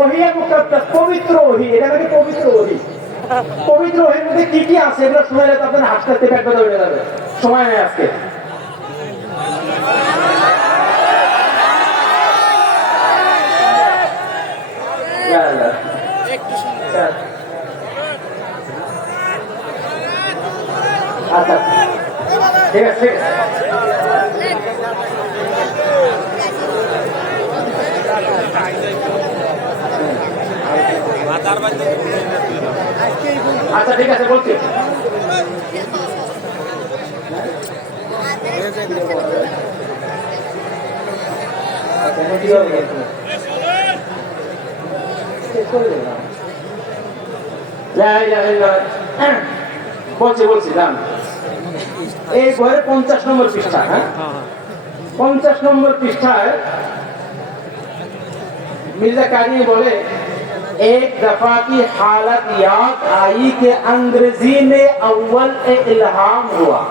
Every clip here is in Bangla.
ওহিয়া মুকাদ্দাস পবিত্র ওহি, এটা নাকি পবিত্র ওহি। পবিত্র ওহির মধ্যে কি কি আছে এগুলো শুনে তো আপনার হাসতে হাসতে যাবে। সময় নেই আজকে। আচ্ছা। ঠিক আছে। আচ্ছা ঠিক আছে, বলছি। বলছি বলছি দাম এই ঘরে পঞ্চাশ নম্বর পৃষ্ঠা হ্যাঁ? পঞ্চাশ নম্বর পৃষ্ঠায় মির্জা কারি বলে एक दफा की हालत याद आई कि अंग्रेजी में अव्वल ए इल्हाम हुआ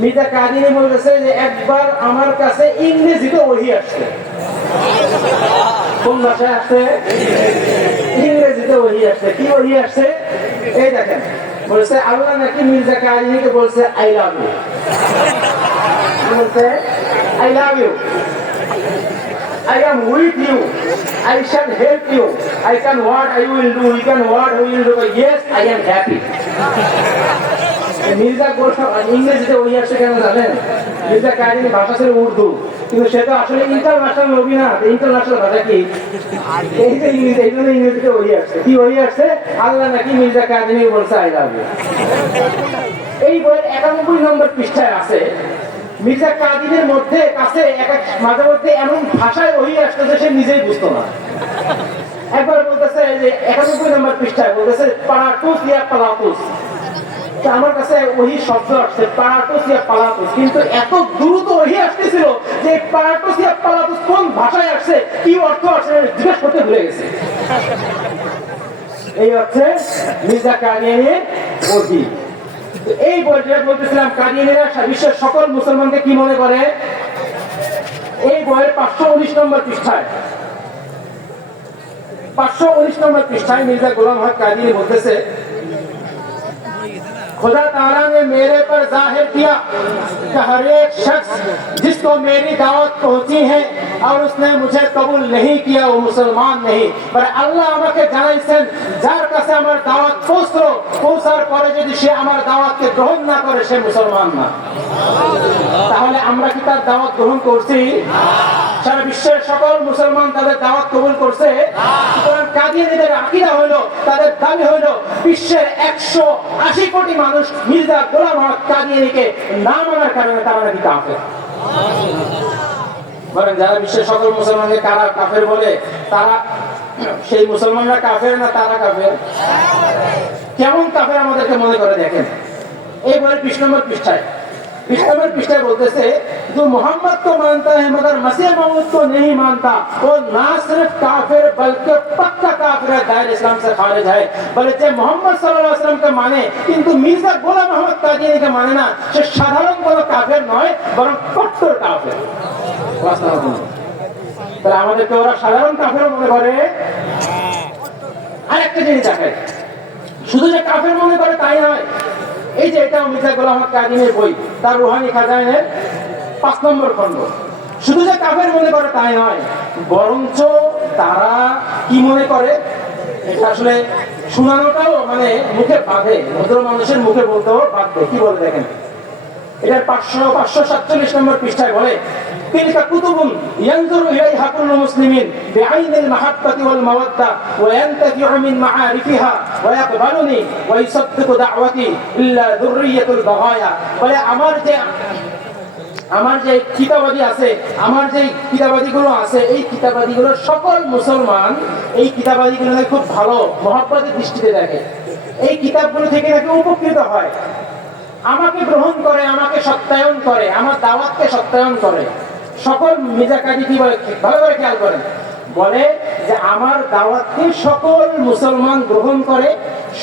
মির্জা কাদিনী বলতেছে যে একবার আমার কাছে ইংরেজিতে ওহি আসছে কোন ভাষায় আসছে ইংরেজিতে ওহি আসছে কি ওহি আসছে এই দেখেন বলছে আল্লাহ নাকি মির্জা কাদিনীকে বলছে আই লাভ ইউ বলছে I love you I am with you. I shall help you. I can what I will do. You can what I will do. Yes, I am happy. Mirza ইংরেজিতে ওই আসছে কেন জানেন মির্জা কারিনী ভাষা ছিল উর্দু কিন্তু সে তো আসলে ইন্টারন্যাশনাল নবী না ইন্টারন্যাশনাল ভাষা কি এই যে ইংরেজি এই জন্য ইংরেজিতে ওই আসছে কি ওই আসছে আল্লাহ নাকি মির্জা কারিনী বলছে আই লাভ এই বইয়ের একানব্বই নম্বর পৃষ্ঠায় আছে মির্জা কাদিনের মধ্যে, কাছে, এক এক মাঝে মধ্যে এমন ভাষায় ওই আসতো যে সে নিজেই বুঝতো না। একবার বলতেছে যে একানব্বই নম্বর পৃষ্ঠায় বলতেছে, পারাটুস ইয়া পালাতুস আমার কাছে ওই শব্দ আসছে, পারাটুস ইয়া পালাতুস কিন্তু এত দ্রুত ওই আসতেছিল যে পারাটুস ইয়া পালাতুস কোন ভাষায় আসছে, কি অর্থ আসছে, জিজ্ঞেস করতে ভুলে গেছে। এই হচ্ছে মির্জা কাদিয়ানের ওহি। তো এই বইটা বলতেছিলাম কাদিয়ানিরা বিশ্বের সকল মুসলমানকে কি মনে করে এই বইয়ের পাঁচশো উনিশ নম্বর পৃষ্ঠায় পাঁচশো উনিশ নম্বর পৃষ্ঠায় মির্জা গোলাম হক কাদিয়ানি বলতেছে खुदा ताला ने मेरे पर जाहिर किया कि हर एक शख्स जिसको मेरी दावत पहुंची है और उसने मुझे कबूल नहीं किया वो मुसलमान नहीं पर আল্লাহ আমাকে জানাইছেন যার কাছে আমার দাওয়াত পৌঁছলো পৌঁছার পরে যদি সে আমার দাওয়াতকে গ্রহণ না করে সে মুসলমান না তাহলে আমরা কি তার দাওয়াত গ্রহণ করছি সারা বিশ্বের সকল মুসলমান তাদের দাওয়াত কবুল করছে সুতরাং কাদিয়ানিদের আকিদা হইলো তাদের দাবি হইলো বিশ্বের একশো আশি কোটি মানুষ মির্জা গোলাম হক কাদিয়ানিকে না মানার কারণে তারা নাকি কাফের বলেন যারা বিশ্বের সকল মুসলমানকে কারা কাফের বলে তারা সেই মুসলমানরা কাফের না তারা কাফের কেমন কাফের আমাদেরকে মনে করে দেখেন এই বইয়ের বিশ নম্বর পৃষ্ঠায় बीस नंबर पृष्ठ बोलते से जो मोहम्मद को मानता है मगर मसीह मोहम्मद को नहीं मानता वो ना सिर्फ काफिर बल्कि पक्का काफिर है दायर इस्लाम से खारिज है বলে যে মোহাম্মদ সাল্লাল্লাহু আলাইহি ওয়াসাল্লামকে মানে কিন্তু মির্জা গোলাম আহমদ কাদিয়ানিকে মানে না সে সাধারণ কোনো কাফের নয় বরং কট্টর কাফের তাহলে আমাদেরকে ওরা সাধারণ কাফের মনে করে। আরেকটা জিনিস দেখেন শুধু যে কাফের মনে করে তাই নয়, এই যে এটা মির্জা গোলাম কাদিমের বই, তার রুহানি খাজানের পাঁচ নম্বর খণ্ড। শুধু যে কাফের মনে করে তাই নয়, বরঞ্চ তারা কি মনে করে? এটা আসলে শোনানোটাও মানে মুখে বাঁধে ভদ্র মানুষের মুখে বলতেও বাধ্য কি বলে দেখেন? পাঁচশো পাঁচশো সাতচল্লিশ নম্বর পৃষ্ঠায় বলে আমার যে আমার যে আছে, আমার যে কিতাবাদী গুলো আছে, এই কিতাবাদিগুলো সকল মুসলমান এই কিতাবাদিগুলো খুব ভালো মহাপ্রতির দৃষ্টিতে দেখে। এই কিতাবগুলো থেকে নাকি উপকৃত হয়। আমাকে গ্রহণ করে, আমাকে সত্যায়ন করে, আমার দাওয়াতকে সত্যায়ন করে। সকল মিজাকারি কি বলে? ভালো করে খেয়াল করেন। বলে যে আমার দাওয়াতকে সকল মুসলমান গ্রহণ করে,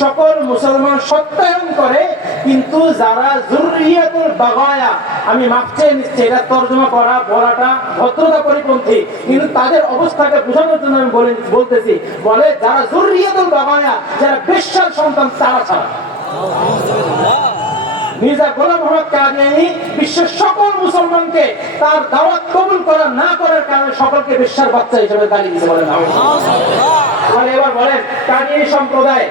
সকল মুসলমান সত্যায়ন করে, কিন্তু যারা জরুরিয়াতুল বাগায়া, আমি মাপ চেয়ে নিচ্ছি, এটা তর্জমা করা বলাটা ভদ্রতা পরিপন্থী, কিন্তু তাদের অবস্থাকে বোঝানোর জন্য আমি বলে বলতেছি, বলে যারা জরুরিয়াতুল বাবায়া যারা বেশ্যার সন্তান, তারা ছাড়া। মির্জা গোলাম মোহাম্মদ কাদিয়ানি বিশ্বের সকল মুসলমানকে তার দাওয়াত কবুল করা না করার কারণে সকলকে বিশ্বাস বাচ্চা হিসেবে দাঁড়িয়ে দিতে বলেন তাহলে এবার বলেন কাদিয়ানি সম্প্রদায়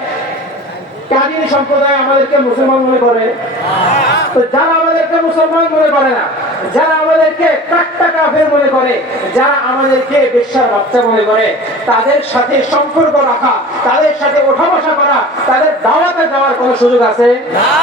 কাদিয়ানি সম্প্রদায় আমাদেরকে মুসলমান মনে করে? তো যারা আমাদেরকে মুসলমান মনে করে না, যারা আমাদেরকে কাট্টা কাফের মনে করে, যারা আমাদেরকে বাচ্চা মনে করে, তাদের সাথে সম্পর্ক রাখা, তাদের সাথে ওঠা বসা করা, তাদের দাওয়াতে যাওয়ার কোনো সুযোগ আছে? যদি